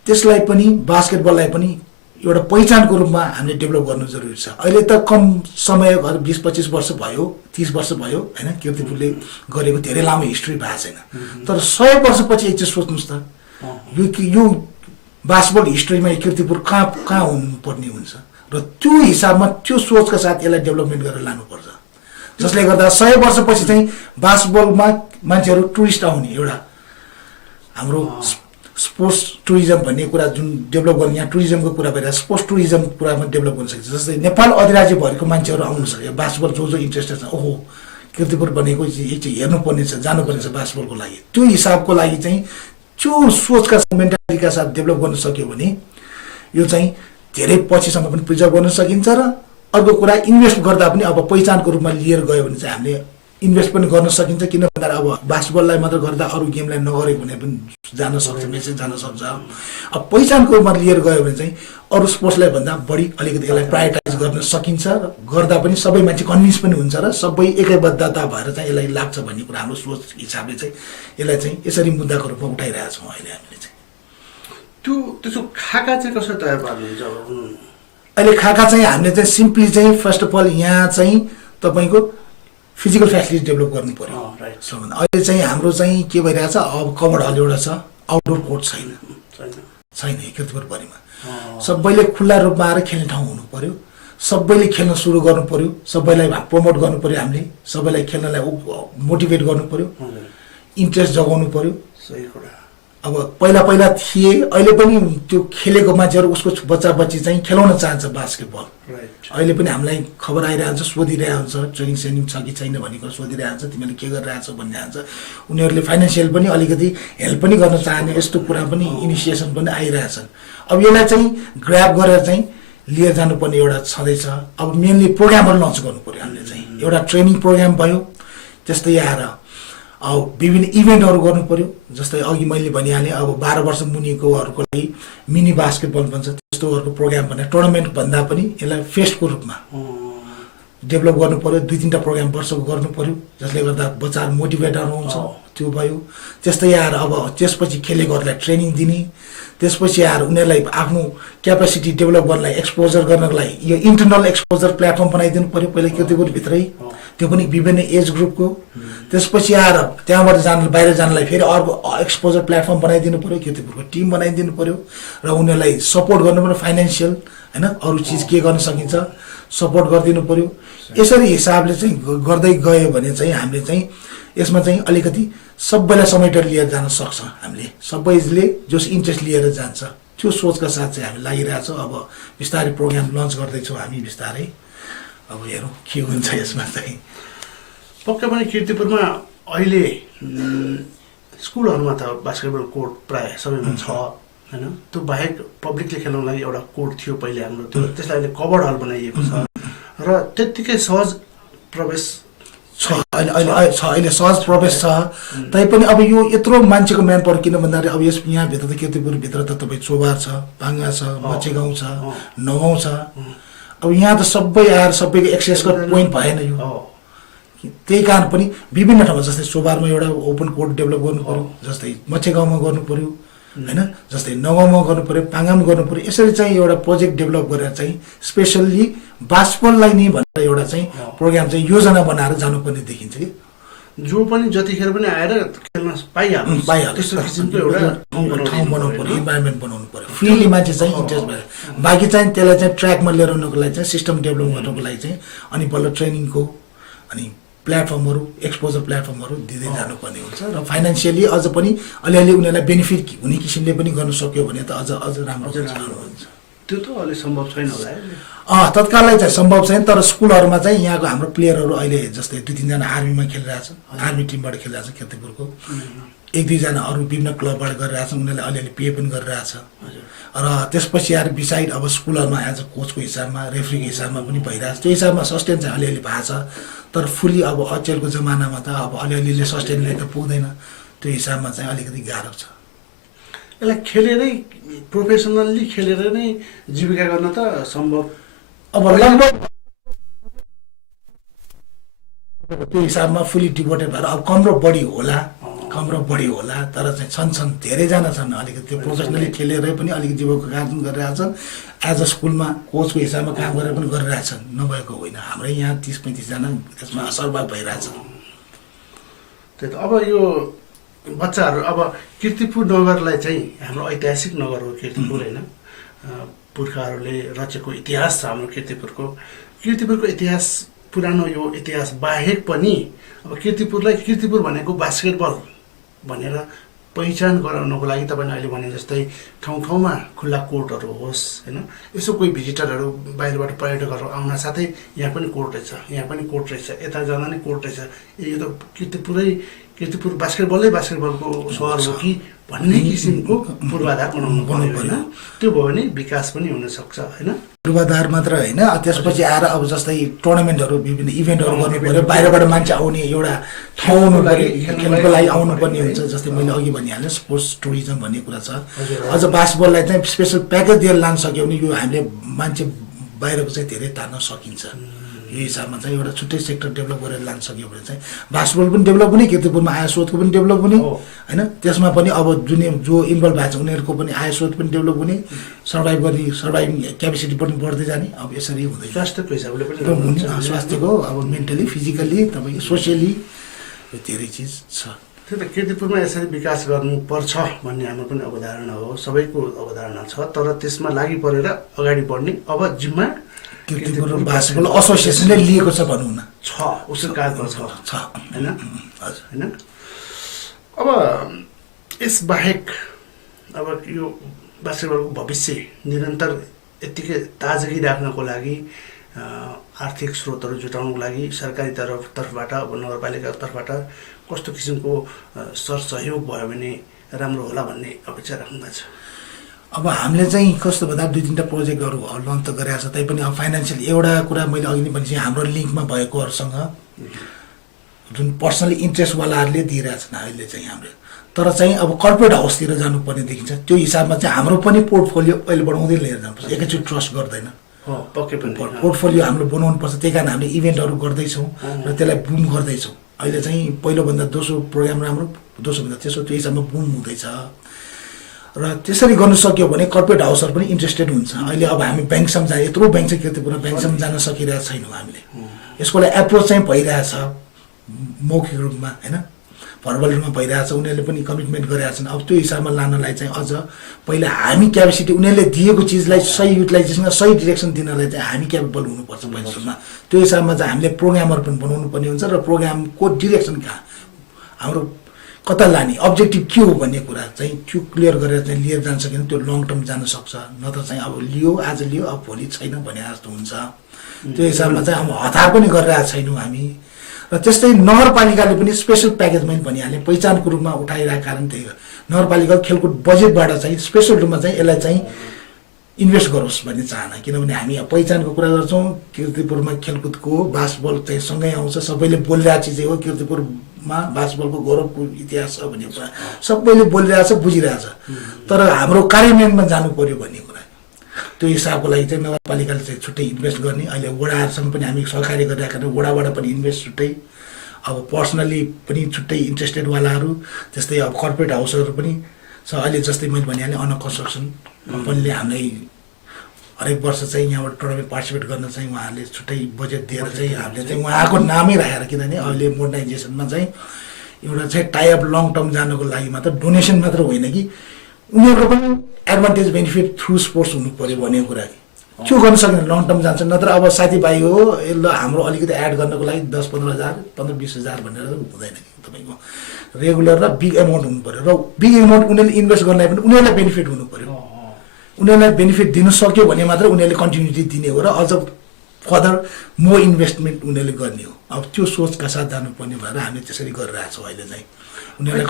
त्यसलाई पनि बास्केटबललाई पनि एउटा पहिचानको रूपमा हामीले डेभलप गर्नु जरुरी छ। अहिले त कम समय 20-25 वर्ष भयो, 30 वर्ष भयो होइन, कीर्तिपुरले गरेको धेरै लामो हिस्ट्री भएको छैन। तर 100 वर्षपछि एकचोटि सोच्नुहोस् त, यो बास्केटबल हिस्ट्रीमा कीर्तिपुर कहाँ हुनुपर्ने हुन्छ र त्यो हिसाबमा त्यो सोचका साथ यसलाई डेभलपमेन्ट गरेर लानुपर्छ। जसले गर्दा 100 वर्षपछि चाहिँ बास्केटबलमा मान्छेहरू टुरिस्ट आउने, एउटा हाम्रो स्पोर्ट्स टुरिज्म भन्ने कुरा जुन डेभलप गर्ने, यहाँ टुरिज्मको कुरा भइरहेको छ, स्पोर्ट्स टुरिज्म कुरामा डेभलप गर्न सकिन्छ। जस्तै नेपाल अधिराज्यभरिको मान्छेहरू आउनु सक्यो, बास्केटबल जो इन्ट्रेस्टेड छ, ओहो कीर्तिपुर भनेको चाहिँ हेर्नुपर्ने छ, जानुपर्ने छ बास्केटबलको लागि। त्यो हिसाबको लागि चाहिँ त्यो सोचका मेन्टालिटीका साथ डेभलप गर्न सक्यो भने यो चाहिँ धेरै पछिसम्म पनि प्रिजर्भ गर्न सकिन्छ। र अर्को कुरा, इन्भेस्ट गर्दा पनि अब पहिचानको रूपमा लिएर गयो भने चाहिँ हामीले इन्भेस्ट पनि गर्न सकिन्छ। किन भन्दा अब बास्केटबललाई मात्र गर्दा अरू गेमलाई नगरेको भने पनि जान सक्छ, मेसेज जान सक्छ। अब पहिचानको रूपमा लिएर गयो भने चाहिँ अरू स्पोर्ट्सलाई भन्दा बढी अलिकति यसलाई प्रायोरिटाइज गर्न सकिन्छ र गर्दा पनि सबै मान्छे कन्भिन्स पनि हुन्छ र सबै एकैबद्धता भएर चाहिँ यसलाई लाग्छ भन्ने कुरा हाम्रो सोच हिसाबले चाहिँ यसलाई चाहिँ यसरी मुद्दाको रूपमा उठाइरहेका छौँ अहिले हामीले चाहिँ। त्यसो खाका चाहिँ कसरी तयार पार्नुहुन्छ? अहिले खाका चाहिँ हामीले चाहिँ सिम्पली चाहिँ फर्स्ट अफ अल यहाँ चाहिँ तपाईँको फिजिकल फेसिलिटी डेभलप गर्नु पर्यो राइट सबभन्दा अहिले चाहिँ हाम्रो चाहिँ के भइरहेछ अब कभर्ड हल एउटा छ आउटडोर कोर्ट छैन किर्तिपुरभरिमा सबैले खुल्ला रूपमा आएर खेल्ने ठाउँ हुनु पर्यो सबैले खेल्न सुरु गर्नु पर्यो सबैलाई प्रमोट गर्नु पर्यो हामीले सबैलाई खेल्नलाई मोटिभेट गर्नु पर्यो इन्ट्रेस्ट जगाउनु पर्यो सही कुरा अब पहिला थिए अहिले पनि त्यो खेलेको मान्छेहरू उसको बच्चा बच्ची चाहिँ खेलाउन चाहन्छ बास्केटबल अहिले पनि हामीलाई खबर आइरहेको हुन्छ सोधिरहेको हुन्छ ट्रेनिङ सेनिङ छ कि छैन भनेको सोधिरहेको हुन्छ तिमीले के गरिरहेको छ भन्ने हुन्छ उनीहरूले फाइनेन्सियल पनि अलिकति हेल्प पनि गर्न चाहने यस्तो कुरा पनि इनिसिएसन पनि आइरहेछन् अब यसलाई चाहिँ ग्र्याब गरेर चाहिँ लिएर जानुपर्ने एउटा छँदैछ अब मेनली प्रोग्रामहरू लन्च गर्नु पर्यो हामीले चाहिँ एउटा ट्रेनिङ प्रोग्राम भयो त्यस्तै आएर अब विभिन्न इभेन्टहरू गर्नु पर्यो जस्तै अघि मैले भनिहालेँ अब 12 वर्ष मुनिकोहरूको लागि मिनी बास्केटबल भन्छ त्यस्तोहरूको प्रोग्राम भने टुर्नामेन्ट भन्दा पनि यसलाई फेस्टको रूपमा डेभलप गर्नु पर्यो 2-3टा प्रोग्राम वर्षको गर्नु पर्यो जसले गर्दा बच्चाहरू मोटिभेटहरू हुन्छ त्यो भयो त्यस्तै आएर अब त्यसपछि खेलेकोहरूलाई ट्रेनिङ दिने त्यसपछि आएर उनीहरूलाई आफ्नो क्यापेसिटी डेभलप गर्नलाई एक्सपोजर गर्नलाई यो इन्टरनल एक्सपोजर प्लेटफर्म बनाइदिनु पर्यो पहिला किर्तिपुरभित्रै त्यो पनि विभिन्न एज ग्रुपको त्यसपछि आएर त्यहाँबाट बाहिर जानलाई फेरि अर्को एक्सपोजर प्लेटफर्म बनाइदिनु पर्यो किर्तिपुरको टिम बनाइदिनु पर्यो र उनीहरूलाई सपोर्ट गर्नु पर्यो फाइनेन्सियल हैन अरू चिज के गर्न सकिन्छ सपोर्ट गरिदिनु पर्यो यसरी हिसाबले चाहिँ गर्दै गयो भने चाहिँ हामीले चाहिँ यसमा चाहिँ अलिकति सबैलाई समेटेर लिएर जान सक्छ हामीले सबैले जस इन्ट्रेस्ट लिएर जान्छ त्यो सोचका साथ चाहिँ हामी लागिरहेछौँ अब बिस्तारै प्रोग्राम लन्च गर्दैछौँ हामी बिस्तारै अब हेरौँ के हुन्छ यसमा चाहिँ पक्कै पनि किर्तिपुरमा अहिले स्कुलहरूमा त बास्केटबल कोर्ट प्रायः सबैमा छ हैन त्यो बाहेक पब्लिकले खेल्नलाई एउटा कोर्ट थियो पहिले हाम्रो त्यो त्यसलाई अहिले कभर्ड हल बनाइएको छ र त्यतिकै सहज प्रवेश अहिले सहज प्रवेश छ तैपनि अब यो यत्रो मान्छेको म्यान पावर किन भन्दाखेरि अब यस यहाँभित्र त किर्तिपुरभित्र त तपाईँ चोबार छ पाङ्गा छ मचेगाउँ छ नगाउँ छ अब यहाँ त सबै आएर सबैको एक्सेसको पोइन्ट भएन यो त्यही कारण पनि विभिन्न ठाउँमा जस्तै चोबारमा एउटा ओपन कोर्ट डेभलप गर्नु पर्यो जस्तै मचेगाउँमा गर्नु पर्यो हैन जस्तै नगाउँमा गर्नु पर्यो पाङ्गामा गर्नु पर्यो यसरी चाहिँ एउटा प्रोजेक्ट डेभलप गरेर चाहिँ स्पेसल्ली बास्केटबललाई नै भनेर एउटा चाहिँ प्रोग्राम चाहिँ योजना बनाएर जानुपर्ने देखिन्छ कि जो पनि जतिखेर पनि आएर खेल्न पाइहाल्छ त्यस्तो किसिमको एउटा ठाउँ बनाउनु पर्यो इन्भाइरोमेन्ट बनाउनु पर्यो फ्रीली मान्छे चाहिँ इन्ट्रेस्ट भएर बाँकी चाहिँ त्यसलाई चाहिँ ट्र्याकमा लिएर आउनुको लागि चाहिँ सिस्टम डेभलप गर्नुको लागि चाहिँ अनि बल्ल ट्रेनिङको अनि प्लेटफर्महरू एक्सपोजर प्लेटफर्महरू दिँदै जानुपर्ने हुन्छ र फाइनेन्सियली अझ पनि अलिअलि उनीहरूलाई बेनिफिट हुने किसिमले पनि गर्न सक्यो भने त अझ राम्रो हुन्छ त्यो त अहिले सम्भव छैन होला तत्काललाई चाहिँ सम्भव छैन तर स्कुलहरूमा चाहिँ यहाँको हाम्रो प्लेयरहरू अहिले जस्तै 2-3 जना आर्मीमा खेलिरहेछ आर्मी टिमबाट खेलिरहेछ किर्तिपुरको 1-2 जना अरू विभिन्न क्लबबाट गरिरहेछ उनीहरूले अलिअलि पे पनि गरिरहेछ र त्यसपछि आएर बिसाइड अब स्कुलहरूमा एज अ कोचको हिसाबमा रेफ्रीको हिसाबमा पनि भइरहेछ त्यो हिसाबमा सस्टेन चाहिँ अलिअलि भएको छ तर फुल्ली अब अचेलको जमानामा त अब अलिअलिले सस्टेनले त पुग्दैन त्यो हिसाबमा चाहिँ अलिकति गाह्रो छ यसलाई खेलेरै प्रोफेसनल्ली खेलेर नै जीविका गर्न त सम्भव अब लगभग त्यो हिसाबमा फुल्ली डिभोटेड भएर अब कम र बढी होला तर चाहिँ छन् धेरैजना छन् अलिकति त्यो प्रोफेसनली खेलेरै पनि अलिकति जीविकोपार्जन गरिरहेछन् एज अ स्कुलमा कोचको हिसाबमा काम गरेर पनि गरिरहेछन् नभएको होइन हाम्रै यहाँ 30-35 जना त्यसमा सर्भाइभ भइरहेछ त्यही त अब यो बच्चाहरू अब किर्तिपुर नगरलाई चाहिँ हाम्रो ऐतिहासिक नगर हो किर्तिपुर होइन पुर्खाहरूले रचेको इतिहास छ हाम्रो किर्तिपुरको इतिहास पुरानो यो इतिहास बाहेक पनि अब किर्तिपुरलाई किर्तिपुर भनेको बास्केटबल भनेर पहिचान गराउनको लागि तपाईँले अहिले भने जस्तै ठाउँ ठाउँमा खुल्ला कोर्टहरू होस् होइन यसो कोही भिजिटरहरू बाहिरबाट पर्यटकहरू आउन साथै यहाँ पनि कोर्ट रहेछ यता जाँदा नै कोर्ट रहेछ यो त किर्तिपुर बास्केटबलको सहर हो कि भन्ने किसिमको पूर्वाधार बनाउनु पर्यो होइन त्यो भयो भने विकास पनि हुनसक्छ होइन पूर्वाधार मात्र होइन त्यसपछि आएर अब जस्तै टुर्नामेन्टहरू विभिन्न इभेन्टहरू गर्नु पर्यो बाहिरबाट मान्छे आउने एउटा ठाउँ हुनु पर्यो खेल्नको लागि आउनुपर्ने हुन्छ जस्तै मैले अघि भनिहालेँ स्पोर्ट्स टुरिज्म भन्ने कुरा छ अझ बास्केटबललाई चाहिँ स्पेसल प्याकेज दिएर लान सक्यो भने यो हामीले मान्छे बाहिरको चाहिँ धेरै तान्न सकिन्छ यो हिसाबमा चाहिँ एउटा छुट्टै सेक्टर डेभलप गरेर लान सक्यो भने चाहिँ बास्केटबल पनि डेभलप हुने, किर्तिपुरमा आय स्रोतको पनि डेभलप हुने होइन। त्यसमा पनि अब जो इन्भल्भ भएको छ उनीहरूको पनि आय स्रोत पनि डेभलप हुने, सर्भाइभिङ क्यापेसिटी पनि बढ्दै जाने। अब यसरी हुँदै स्वास्थ्यको हिसाबले पनि हुने, स्वास्थ्यको अब मेन्टली फिजिकल्ली तपाईँको सोसियली यो धेरै चिज छ। त्यही त किर्तिपुरमा यसरी विकास गर्नुपर्छ भन्ने हाम्रो पनि अवधारणा हो, सबैको अवधारणा छ। तर त्यसमा लागि परेर अगाडि बढ्ने अब जिम्मा किर्तिपुर बास्केटबल एसोसिएसनले लिएको छ भनौँ न, छ उसको कागज छ होइन हजुर होइन। अब यसबाहेक अब यो बास्केटबलको भविष्य निरन्तर यत्तिकै ताजगी राख्नको लागि आर्थिक स्रोतहरू जुटाउनको लागि सरकारी तर्फबाट अब नगरपालिकाको तर्फबाट कस्तो किसिमको सरसहयोग भयो भने राम्रो होला भन्ने अपेक्षा राख्नुभएको छ? अब हामीले चाहिँ कस्तो भन्दा 2-3टा प्रोजेक्टहरू लन्च त गरेका छ, तैपनि अब फाइनेन्सियल एउटा कुरा मैले अघि नै भनेपछि हाम्रो लिङ्कमा भएकोहरूसँग जुन पर्सनली इन्ट्रेस्टवालाहरूले दिइरहेछन् अहिले चाहिँ हाम्रो, तर चाहिँ अब कर्पोरेट हाउसतिर जानुपर्ने देखिन्छ। त्यो हिसाबमा चाहिँ हाम्रो पनि पोर्टफोलियो अहिले बढाउँदै लिएर जानुपर्छ, एकैचोटि ट्रस्ट गर्दैन। पक्कै पनि पोर्टफोलियो हामीले बनाउनुपर्छ, त्यही कारण हामीले इभेन्टहरू गर्दैछौँ र त्यसलाई बुम गर्दैछौँ। अहिले चाहिँ पहिलोभन्दा दोस्रो प्रोग्राम राम्रो, दोस्रोभन्दा तेस्रो, त्यो हिसाबमा बुम हुँदैछ र त्यसरी गर्नु सक्यो भने कर्पोरेट हाउसहरू पनि इन्ट्रेस्टेड हुन्छ। अहिले अब हामी ब्याङ्कसम्म जाने, यत्रो ब्याङ्क छ किर्तिपुरमा, ब्याङ्कसम्म जान सकिरहेको छैनौँ हामीले। यसको लागि एप्रोच चाहिँ भइरहेछ मौखिक रूपमा होइन, भर्बल रूपमा भइरहेछ, उनीहरूले पनि कमिटमेन्ट गरेका छन्। अब त्यो हिसाबमा लानलाई चाहिँ अझ पहिला हामी क्यापेसिटी, उनीहरूले दिएको चिजलाई सही युटिलाइजेसन, सही डिरेक्सन दिनलाई चाहिँ हामी क्यापेबल हुनुपर्छ पहिलो सुरुमा। त्यो हिसाबमा चाहिँ हामीले प्रोग्रामहरू पनि बनाउनु पर्ने हुन्छ र प्रोग्रामको डिरेक्सन कहाँ, हाम्रो कता लाने, अब्जेक्टिभ के हो भन्ने कुरा चाहिँ त्यो क्लियर गरेर चाहिँ लिएर जान सक्यो भने त्यो लङ टर्म जान सक्छ। नत्र चाहिँ अब लियो, आज लियो, अब भोलि छैन भने जस्तो हुन्छ। त्यो हिसाबमा चाहिँ अब हतार पनि गरिरहेको छैनौँ हामी। र त्यस्तै नगरपालिकाले पनि स्पेसल प्याकेज मैले भनिहालेँ, पहिचानको रूपमा उठाइरहेको कारण त्यही हो। नगरपालिकाको खेलकुद बजेटबाट चाहिँ स्पेसल रूपमा चाहिँ यसलाई चाहिँ इन्भेस्ट गरोस् भन्ने चाहना, किनभने हामी पहिचानको कुरा गर्छौँ। किर्तिपुरमा खेलकुदको बास्केटबल चाहिँ सँगै आउँछ, सबैले बोलिरहेको चिज हो, किर्तिपुरमा बास्केटबलको गौरवको इतिहास छ भन्ने कुरा सबैले बोलिरहेछ, बुझिरहेछ। तर हाम्रो कार्यान्वयनमा जानु पर्यो भन्ने कुरा, त्यो हिसाबको लागि चाहिँ नगरपालिकाले चाहिँ छुट्टै इन्भेस्ट गर्ने। अहिले वडाहरूसँग पनि हामी सहकार्य गरिरहेका छौँ, वडाबाट पनि इन्भेस्ट छुट्टै, अब पर्सनली पनि छुट्टै इन्ट्रेस्टेडवालाहरू, त्यस्तै अब कर्पोरेट हाउसहरू पनि छ। अहिले जस्तै मैले भनिहालेँ अन कन्स्ट्रक्सन कम्पनीले हामीलाई हरेक वर्ष चाहिँ यहाँबाट टुर्नामेन्ट पार्टिसिपेट गर्न चाहिँ उहाँहरूले छुट्टै बजेट दिएर चाहिँ हामीले चाहिँ उहाँको नामै राखेर, किनभने अहिले मोडर्नाइजेसनमा चाहिँ एउटा चाहिँ टाइअप लङ टर्म जानको लागि मात्र डोनेसन मात्र होइन कि उनीहरूको पनि एडभान्टेज बेनिफिट थ्रु स्पोर्ट्स हुनु पऱ्यो भन्ने कुरा कि त्यो गर्न सक्दैन, लङ टर्म जान्छ। नत्र अब साथीभाइ हो ल हाम्रो अलिकति एड गर्नको लागि 10-15 हजार 15-20 हजार भनेर हुँदैन कि, तपाईँको रेगुलर र बिग एमाउन्ट हुनु पऱ्यो। र बिग एमाउन्ट उनीहरूले इन्भेस्ट गर्नलाई पनि उनीहरूलाई बेनिफिट हुनु पऱ्यो। उनीहरूलाई बेनिफिट दिनु सक्यो भने मात्र उनीहरूले कन्टिन्युटी दिने हो र अझ फर्दर मो इन्भेस्टमेन्ट उनीहरूले गर्ने हो। अब त्यो सोचका साथ जानुपर्ने भएर हामीले त्यसरी गरिरहेछौँ अहिले चाहिँ। उनीहरूलाई